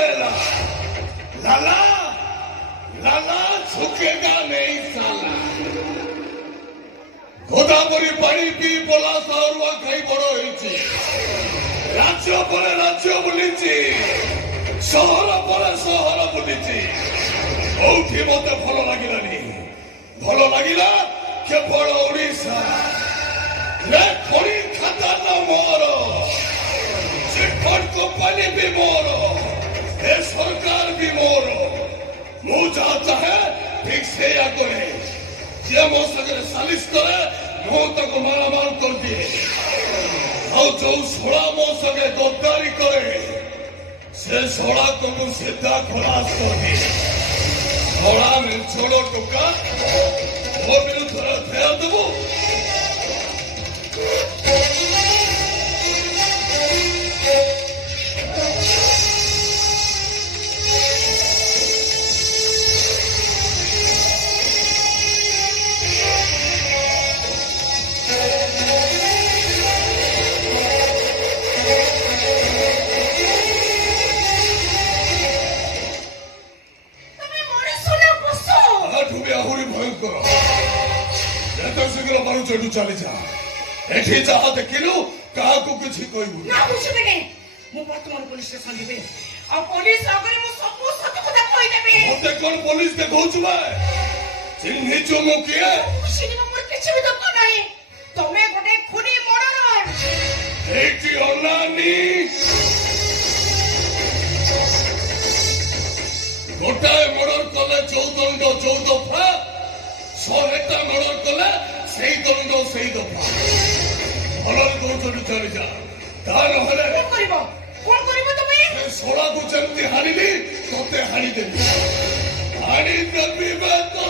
देला। लाला लाला झुकेगा नहीं साला। गोदावरी पानी पी बोला सारुआ खाई बड़ होइछि। राज्य पर राज्य बुलिछि, सहर पर सहर बुलिछि। कोठी मते भल लागिलानी। भल लागिला केवल ओडिशा। रे खड़ी खाता न मोर, चिटफंड कंपनी भी मोर, ए सरकार भी मोर। मु चाहता है ठीक से या करे। जे मो सगरे सालिश करे मो तक मालामाल कर दिए। और जो सोड़ा मो सगे गद्दारी करे से सोड़ा को मु सीधा खलास कर दिए। सोड़ा में छोड़ो टुका वो विरुद्ध ध्यान देवो। चढ़ू चली जा। एठी जहा देखिलु कहा को कुछ कहबु ना बुझबे ने। मु वर्तमान पुलिस स्टेशन दिबे और पुलिस अगर मु सब सत कथा कहि देबे। ओते कोन पुलिस देखौछ बे? चिन्हि जो मु किए खुशी मोर किछ भी दको नाही। तमे गोटे खुनी मर्डर। एठी अनानी गोटाए मर्डर कले 14 दफा, 100टा मर्डर कले সেই দণ্ড সেই দফা। ভলরে কৌচটি চলে যা। তা নহলে কোন করিব তুমি? সোলাকু যেমতি হারিলি তোতে হারি দেবি। হারি দেবি বে তো